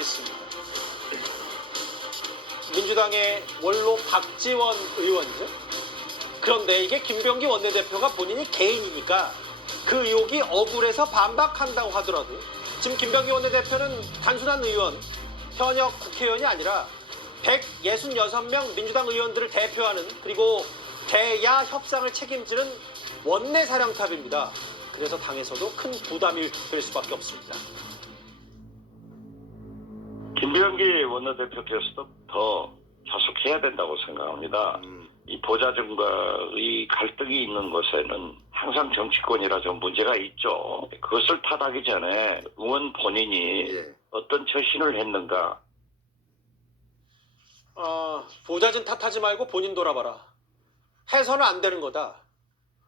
있습니다. 민주당의 원로 박지원 의원이죠. 그런데 이게 김병기 원내대표가 본인이 개인이니까 그 의혹이 억울해서 반박한다고 하더라도 지금 김병기 원내대표는 단순한 의원, 현역 국회의원이 아니라 166명 민주당 의원들을 대표하는 그리고 대야 협상을 책임지는 원내 사령탑입니다. 그래서 당에서도 큰 부담이 될 수밖에 없습니다. 김병기 원내대표께서도 더 자숙해야 된다고 생각합니다. 이 보좌진과의 갈등이 있는 곳에는 항상 정치권이라 좀 문제가 있죠. 그것을 탓하기 전에 의원 본인이 어떤 처신을 했는가 어, 보좌진 탓하지 말고 본인 돌아봐라. 해서는 안 되는 거다.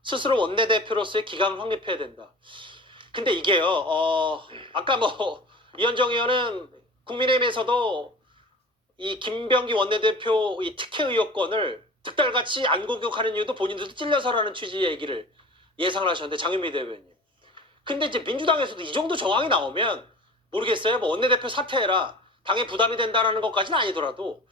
스스로 원내대표로서의 기강을 확립해야 된다. 근데 이게요, 어, 아까 뭐, 이현정 의원은 국민의힘에서도 이 김병기 원내대표 이 특혜 의혹권을 득달같이 안 공격하는 이유도 본인들도 찔려서라는 취지의 얘기를 예상을 하셨는데, 장윤미 대변인. 근데 이제 민주당에서도 이 정도 정황이 나오면 모르겠어요. 뭐 원내대표 사퇴해라. 당에 부담이 된다라는 것까지는 아니더라도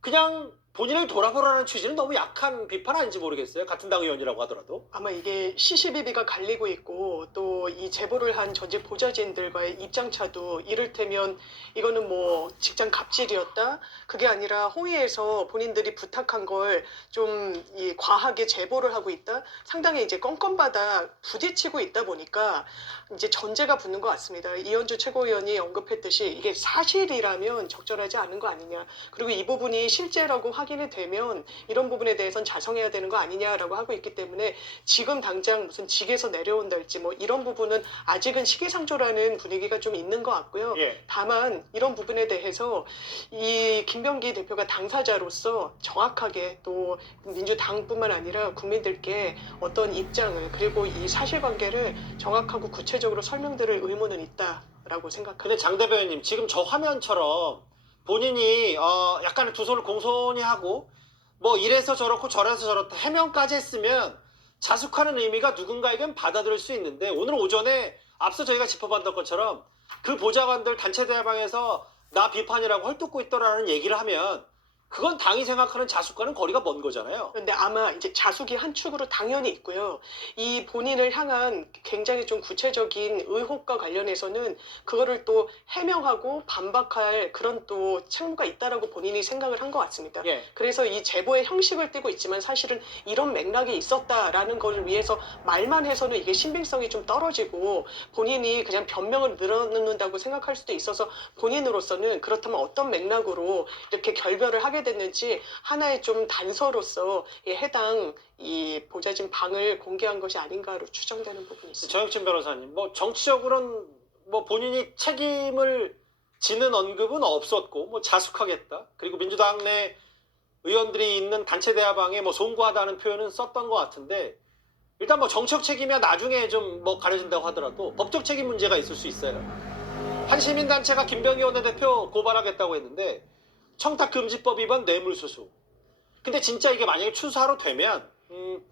그냥 본인을 돌아보라는 취지는 너무 약한 비판 아닌지 모르겠어요. 같은 당 의원이라고 하더라도. 아마 이게 시시비비가 갈리고 있고 또 이 제보를 한 전직 보좌진들과의 입장차도 이를테면 이거는 뭐 직장 갑질이었다 그게 아니라 호의에서 본인들이 부탁한 걸좀이 과하게 제보를 하고 있다 상당히 이제 껌껌바다 부딪히고 있다 보니까 이제 전제가 붙는 것 같습니다 이현주 최고위원이 언급했듯이 이게 사실이라면 적절하지 않은 거 아니냐 그리고 이 부분이 실제라고 확인이 되면 이런 부분에 대해서는 자성해야 되는 거 아니냐라고 하고 있기 때문에 지금 당장 무슨 직에서 내려온달지 뭐 이런 부분은 아직은 시기상조라는 분위기가 좀 있는 것 같고요. 예. 다만 이런 부분에 대해서 이 김병기 대표가 당사자로서 정확하게 또 민주당뿐만 아니라 국민들께 어떤 입장을 그리고 이 사실관계를 정확하고 구체적으로 설명드릴 의무는 있다라고 생각합니다. 근데 장 대변인 지금 저 화면처럼 본인이 어, 약간의 두 손을 공손히 하고 뭐 이래서 저렇고 저래서 저렇다 해명까지 했으면 자숙하는 의미가 누군가에겐 받아들일 수 있는데 오늘 오전에 앞서 저희가 짚어봤던 것처럼 그 보좌관들 단체 대방에서 나 비판이라고 헐뜯고 있더라는 얘기를 하면 그건 당이 생각하는 자숙과는 거리가 먼 거잖아요. 그런데 아마 이제 자숙이 한 축으로 당연히 있고요. 이 본인을 향한 굉장히 좀 구체적인 의혹과 관련해서는 그거를 또 해명하고 반박할 그런 또 책무가 있다라고 본인이 생각을 한 것 같습니다. 예. 그래서 이 제보의 형식을 띠고 있지만 사실은 이런 맥락이 있었다라는 것을 위해서 말만 해서는 이게 신빙성이 좀 떨어지고 본인이 그냥 변명을 늘어놓는다고 생각할 수도 있어서 본인으로서는 그렇다면 어떤 맥락으로 이렇게 결별을 하게 됐는지 하나의 좀 단서로서 이 해당 이 보좌진 방을 공개한 것이 아닌가로 추정되는 부분이 있습니다. 정혁진 변호사님, 뭐 정치적으로는 뭐 본인이 책임을 지는 언급은 없었고 뭐 자숙하겠다. 그리고 민주당 내 의원들이 있는 단체 대화방에 뭐 송구하다는 표현은 썼던 것 같은데 일단 뭐 정책 책임이야 나중에 좀 뭐 가려진다고 하더라도 법적 책임 문제가 있을 수 있어요. 한 시민단체가 김병희 원내대표 고발하겠다고 했는데 청탁금지법 위반 뇌물수수. 근데 진짜 이게 만약에 추사로 되면 음,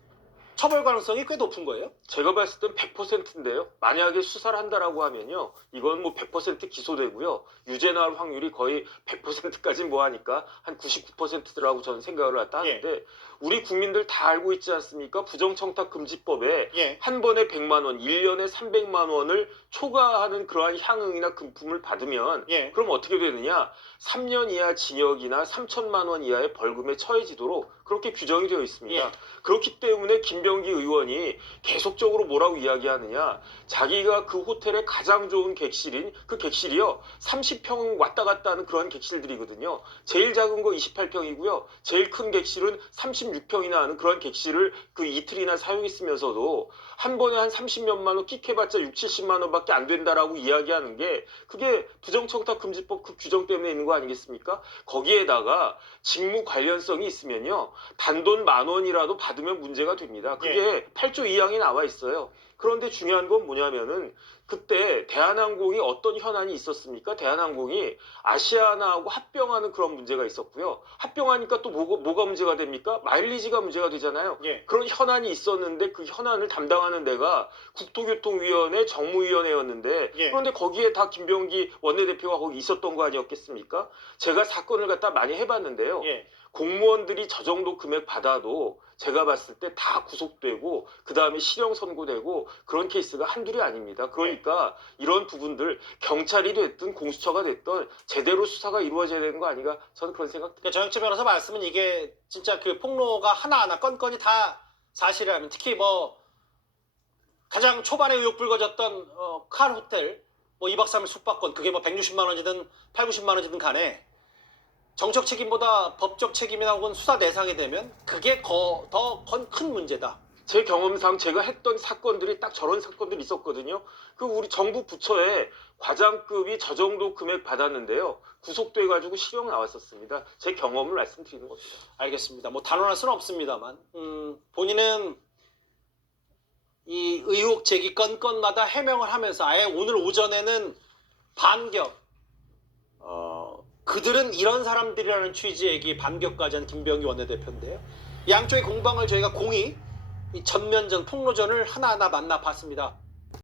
처벌 가능성이 꽤 높은 거예요. 제가 봤을 땐 100%인데요. 만약에 수사를 한다라고 하면요. 이건 뭐 100% 기소되고요. 유죄 나올 확률이 거의 100%까지 뭐 하니까 한 99%라고 저는 생각을 갖다 하는데 우리 국민들 다 알고 있지 않습니까? 부정청탁 금지법에 예. 한 번에 100만 원, 1년에 300만 원을 초과하는 그러한 향응이나 금품을 받으면 예. 그럼 어떻게 되느냐? 3년 이하 징역이나 3천만 원 이하의 벌금에 처해지도록 그렇게 규정이 되어 있습니다. 예. 그렇기 때문에 김병기 의원이 계속적으로 뭐라고 이야기하느냐? 자기가 그 호텔의 가장 좋은 객실인 그 객실이요. 30평 왔다 갔다 하는 그런 객실들이거든요. 제일 작은 거 28평이고요. 제일 큰 객실은 36평이나 하는 그런 객실을 그 이틀이나 사용했으면서도 한 번에 한 30몇만 원 끽해봤자 6, 70만 원밖에 안 된다라고 이야기하는 게 그게 부정청탁 금지법 그 규정 때문에 있는 거 아니겠습니까? 거기에다가 직무 관련성이 있으면요. 단돈 만 원이라도 받으면 문제가 됩니다. 그게 8조 2항에 나와 있어요. 그런데 중요한 건 뭐냐면은 그때 대한항공이 어떤 현안이 있었습니까? 대한항공이 아시아나하고 합병하는 그런 문제가 있었고요. 합병하니까 또 뭐가, 뭐가 문제가 됩니까? 마일리지가 문제가 되잖아요. 예. 그런 현안이 있었는데 그 현안을 담당하는 데가 국토교통위원회 정무위원회였는데 예. 그런데 거기에 다 김병기 원내대표가 거기 있었던 거 아니었겠습니까? 제가 사건을 갖다 많이 해봤는데요. 예. 공무원들이 저 정도 금액 받아도 제가 봤을 때 다 구속되고 그 다음에 실형 선고되고 그런 케이스가 한둘이 아닙니다. 그러니까 이런 부분들 경찰이 됐든 공수처가 됐든 제대로 수사가 이루어져야 되는 거 아닌가 저는 그런 생각 그러니까 정영철 변호사 말씀은 이게 진짜 그 폭로가 하나하나 건건이 다 사실이라면 특히 뭐 가장 초반에 의혹 불거졌던 어, 칼 호텔 뭐 2박 3일 숙박권 그게 뭐 160만 원이든 8, 90만 원이든 간에 정책 책임보다 법적 책임이나 혹은 수사 대상이 되면 그게 더 큰 문제다. 제 경험상 제가 했던 사건들이 딱 저런 사건들이 있었거든요. 그 우리 정부 부처에 과장급이 저 정도 금액 받았는데요. 구속돼 가지고 실형 나왔었습니다. 제 경험을 말씀드리는 겁니다. 알겠습니다. 뭐 단언할 수는 없습니다만 음, 본인은 이 의혹 제기 건건마다 해명을 하면서 아예 오늘 오전에는 반격 어, 그들은 이런 사람들이라는 취지의 얘기 반격까지 한 김병기 원내대표인데요. 양쪽의 공방을 저희가 공히 이 전면전 폭로전을 하나하나 만나봤습니다.